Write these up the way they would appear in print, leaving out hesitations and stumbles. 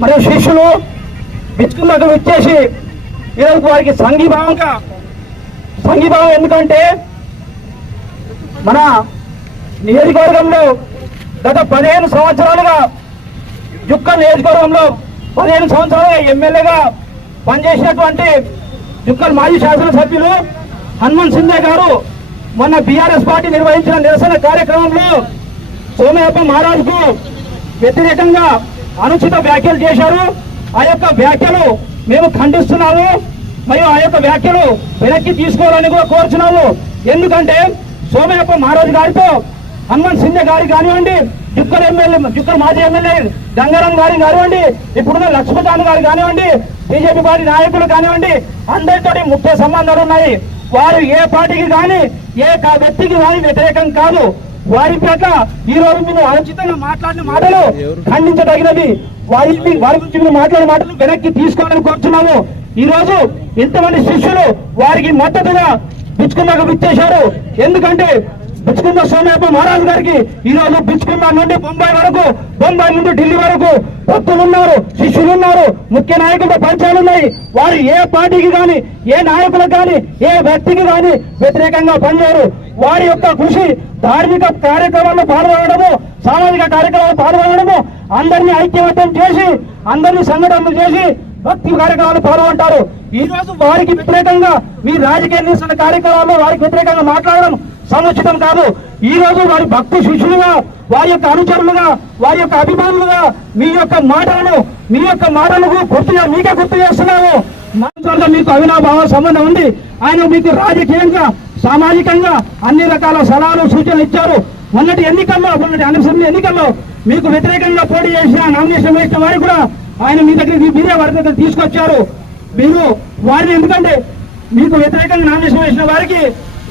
మరియు శిష్యులు బిచ్చుకున్నకు ఇచ్చేసి ఈరోజు వారికి సంఘీభావం ఎందుకంటే మన నియోజకవర్గంలో గత 15 సంవత్సరాలుగా జుక్కల్ నియోజకవర్గంలో 15 సంవత్సరాలుగా ఎమ్మెల్యేగా పనిచేసినటువంటి జుక్కల్ మాజీ శాసనసభ్యులు హనుమంత్ సింధే గారు మొన్న బీఆర్ఎస్ పార్టీ నిర్వహించిన నిరసన కార్యక్రమంలో సోమయప్ప మహారాజుకు వ్యతిరేకంగా అనుచిత వ్యాఖ్యలు చేశారు. ఆ యొక్క వ్యాఖ్యలు మేము ఖండిస్తున్నాము మరియు ఆ యొక్క వ్యాఖ్యలు వెనక్కి తీసుకోవాలని కూడా కోరుచున్నాము. ఎందుకంటే సోమయప్ప మహారాజు గారితో హనుమంత్ సింధే గారి కానివ్వండి, జుక్కల్ మాజీ ఎమ్మెల్యే గంగారాం గారి కానివ్వండి, ఇప్పుడున్న లక్ష్మీకాంత్ గారు కానివ్వండి, బీజేపీ పార్టీ నాయకులు కానివ్వండి, అందరితోటి ముఖ్య సంబంధాలు ఉన్నాయి. వారు ఏ పార్టీకి కానీ ఏ వ్యక్తికి కానీ వ్యతిరేకం కాదు. వారి పట్ల ఈ రోజు మీరు అనుచితంగా మాట్లాడిన మాటలు ఖండించదగినది. వారి గురించి మీరు మాట్లాడిన మాటలు వెనక్కి తీసుకోవాలని కోరుతున్నాము. ఈ రోజు ఇంతమంది శిష్యులు వారికి మద్దతుగా బిచ్చుకుందాకు విచ్చేశారు. ఎందుకంటే బిచ్చుకుంద సోమయప్ప మహారాజు గారికి ఈ రోజు బిచ్చుకుంద నుండి బొంబాయి నుండి ఢిల్లీ వరకు భక్తులు ఉన్నారు, శిష్యులు ఉన్నారు, ముఖ్య నాయకులతో పరిచయాలు ఉన్నాయి. వారు ఏ పార్టీకి కానీ ఏ నాయకులకు కానీ ఏ వ్యక్తికి కానీ వ్యతిరేకంగా పనిచేయరు. వారి యొక్క కృషి ధార్మిక కార్యక్రమాల్లో పాల్గొనడము, సామాజిక కార్యక్రమాల్లో పాల్గొనడము, అందరినీ ఐక్యమత్యం చేసి అందరినీ సంఘటనలు చేసి భక్తి కార్యక్రమాలు పాల్గొంటారు. ఈ రోజు వారికి వ్యతిరేకంగా మీ రాజకీయ నిరసన కార్యక్రమాల్లో వారికి వ్యతిరేకంగా మాట్లాడడం సముచితం కాదు. ఈ రోజు వారి భక్తి శిష్యులుగా, వారి యొక్క అనుచరులుగా, వారి యొక్క అభిమానులుగా మీ యొక్క మాటలకు మీకే గుర్తు చేస్తున్నాము. మీకు అవినాభావ సంబంధం ఉంది. ఆయన మీకు రాజకీయంగా, సామాజికంగా అన్ని రకాల సలహాలు సూచనలు ఇచ్చారు. మొన్నటి అసెంబ్లీ ఎన్నికల్లో మీకు వ్యతిరేకంగా పోటీ చేసిన నామినేషన్ వేసిన వారికి కూడా ఆయన మీ దగ్గర మీరే వారి దగ్గర తీసుకొచ్చారు. మీరు వారిని ఎందుకంటే మీకు వ్యతిరేకంగా నామినేషన్ వేసిన వారికి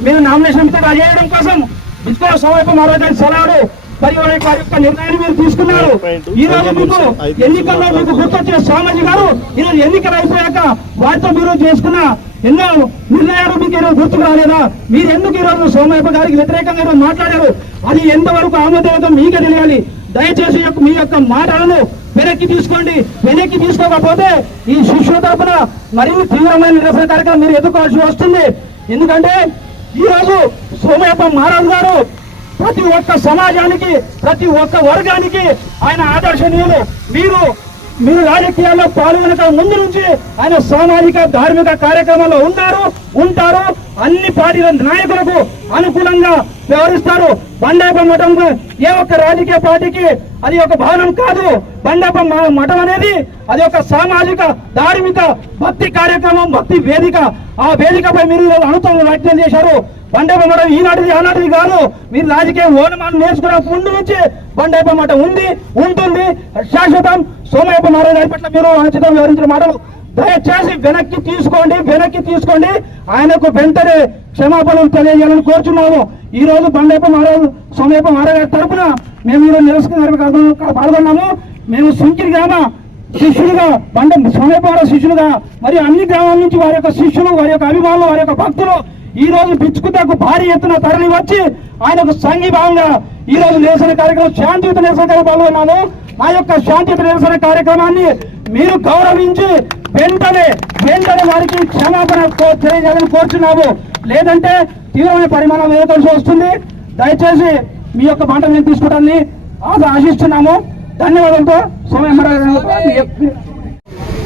మీరు నామినేషన్ చేయడం కోసం బిచ్చుకుంద సోమయప్ప మహారాజు సలహాలు మరియు వారి యొక్క నిర్ణయాన్ని మీరు తీసుకున్నారు. ఈ రోజు మీకు ఎన్నికల్లో మీకు గుర్తొచ్చిన స్వామీజీ గారు ఈరోజు ఎన్నికలు అయిపోయాక వారితో మీరు చేసుకున్న ఎన్నో నిర్ణయాలు మీకు ఈరోజు గుర్తుకు రాలేదా? మీరు ఎందుకు ఈరోజు సోమయప్ప గారికి వ్యతిరేకంగా మాట్లాడారు? అది ఎంతవరకు ఆమోదం మీకే తెలియాలి. దయచేసి మీ యొక్క మాటలను వెనక్కి తీసుకోండి. వెనక్కి తీసుకోకపోతే ఈ శిష్యుల తరఫున మరింత తీవ్రమైన నిరసన కార్యక్రమం మీరు ఎదుర్కోవాల్సి వస్తుంది. ఎందుకంటే ఈ రోజు సోమయప్ప మహారాజు గారు ప్రతి ఒక్క సమాజానికి, ప్రతి ఒక్క వర్గానికి ఆయన ఆదర్శనీయులు. మీరు రాజకీయాల్లో పాల్గొనక ముందు నుంచి ఆయన సామాజిక ధార్మిక కార్యక్రమాల్లో ఉంటారు. అన్ని పార్టీల నాయకులకు అనుకూలంగా వ్యవహరిస్తారు. బండప్ప మఠం ఏ ఒక్క రాజకీయ పార్టీకి అది ఒక భవనం కాదు. బండప్ప మఠం అనేది అది ఒక సామాజిక ధార్మిక భక్తి కార్యక్రమం, భక్తి వేదిక. ఆ వేదికపై మీరు అనుభవం వ్యక్తం చేశారు. బండప్ప మఠం ఈనాటిది ఆనాటిది కాదు. మీరు రాజకీయ ఓనమాలు నేర్చుకున్న ముందు నుంచి బండప్ప మఠం ఉంటుంది, శాశ్వతం. సోమయప్ప మహారాజు పట్ల మీరు అనుచితంగా వివరించిన మాటలు దయచేసి వెనక్కి తీసుకోండి. ఆయనకు వెంటనే క్షమాపణలు తెలియజేయాలని కోరుచున్నాము. ఈ రోజు బండప్ప మహారాజు సోమయప్ప మహారాజు తరఫున మేము ఈరోజు నిరసన పాల్గొన్నాము. మేము సుంకిరి గ్రామ శిష్యులుగా, సోమయప్ప మహారాజు శిష్యులుగా మరియు అన్ని గ్రామాల నుంచి వారి యొక్క శిష్యులు, వారి యొక్క అభిమానులు, వారి యొక్క భక్తులు ఈ రోజు బిచ్చుకుందకు భారీ ఎత్తున తరలి వచ్చి ఆయనకు సంఘీభావంగా ఈ రోజు నిరసన కార్యక్రమం, శాంతియుత నిరసన కార్యక్రమం పాల్గొన్నాము. మా యొక్క శాంతియుత నిరసన కార్యక్రమాన్ని మీరు గౌరవించి వెంటనే వారికి క్షమాపణ తెలియజేయాలని కోరుచున్నాము. లేదంటే తీవ్రమైన పరిమాణం ఎదుర్కొల్సి వస్తుంది. దయచేసి మీ యొక్క మాట మేము తీసుకుంటామని ఆశిస్తున్నాము. धन्यवाद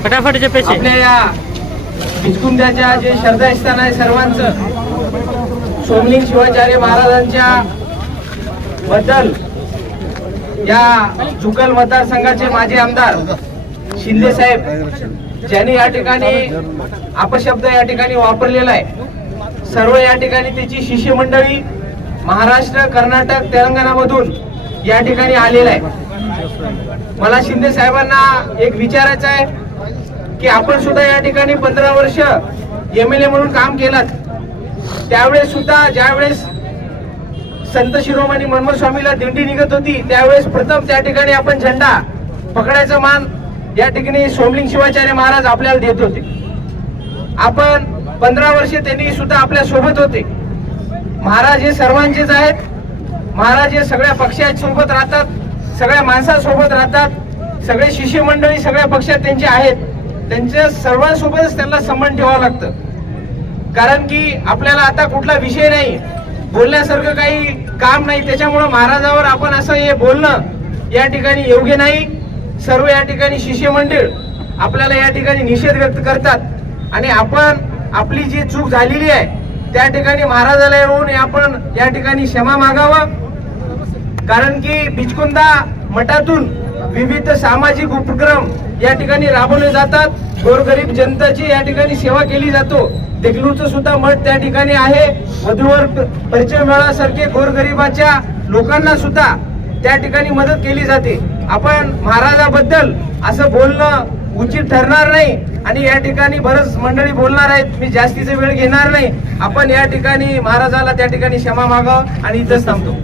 फटाफट आपल्या बिचकुंद्याच्या जे श्रद्धास्थान आहे सर्वांचं सोमलिंग शिवाचार्य महाराजांच्या बद्दल या जुकल मतदारसंघाचे माजी आमदार शिंदे साहेब ज्यांनी या ठिकाणी अपशब्द या ठिकाणी वापरलेला आहे, सर्व या ठिकाणी त्याची शिष्यमंडळी महाराष्ट्र, कर्नाटक, तेलंगणा मधून या ठिकाणी आलेला आहे. मला शिंदे साहेबांना एक विचारायचं आहे की आपण सुद्धा या ठिकाणी 15 वर्ष एमएलए म्हणून काम केलं. त्यावेळेस सुद्धा ज्यावेळेस संत शिरोमणी मनमोहन स्वामीला दिंडी निघत होती त्यावेळेस प्रथम त्या ठिकाणी आपण झेंडा पकडायचा मान या ठिकाणी सोमलिंग शिवाचार्य महाराज आपल्याला देत होते. आपण 15 वर्ष त्यांनी सुद्धा आपल्या सोबत होते. महाराज हे सर्वांचेच आहेत. महाराज हे सगळ्या पक्षांसोबत राहतात, सगळ्या माणसांसोबत राहतात. सगळे शिष्यमंडळी सगळ्या पक्षात त्यांचे आहेत, त्यांच्या सर्वांसोबतच त्यांना संबंध ठेवावं लागतं. कारण की आपल्याला आता कुठला विषय नाही, बोलण्यासारखं काही काम नाही, त्याच्यामुळं महाराजावर आपण असं हे बोलणं या ठिकाणी योग्य नाही. सर्व या ठिकाणी शिष्यमंडळ आपल्याला या ठिकाणी निषेध व्यक्त करतात आणि आपण आपली जी चूक झालेली आहे त्या ठिकाणी महाराजाला येऊन आपण या ठिकाणी क्षमा मागावं. कारण की बिचकुंदा मठातून विविध सामाजिक उपक्रम या ठिकाणी राबवले जातात, गोरगरीब जनतेची या ठिकाणी सेवा केली जातो. देगलूरचं सुद्धा मठ त्या ठिकाणी आहे. वधूवर परिचय मेळाव्यासारखे गोरगरिबाच्या लोकांना सुद्धा त्या ठिकाणी मदत केली जाते. आपण महाराजाबद्दल असं बोलणं उचित ठरणार नाही आणि या ठिकाणी बरंच मंडळी बोलणार आहेत, मी जास्तीचा वेळ घेणार नाही. आपण या ठिकाणी महाराजाला त्या ठिकाणी क्षमा मागावं आणि इथंच थांबतो.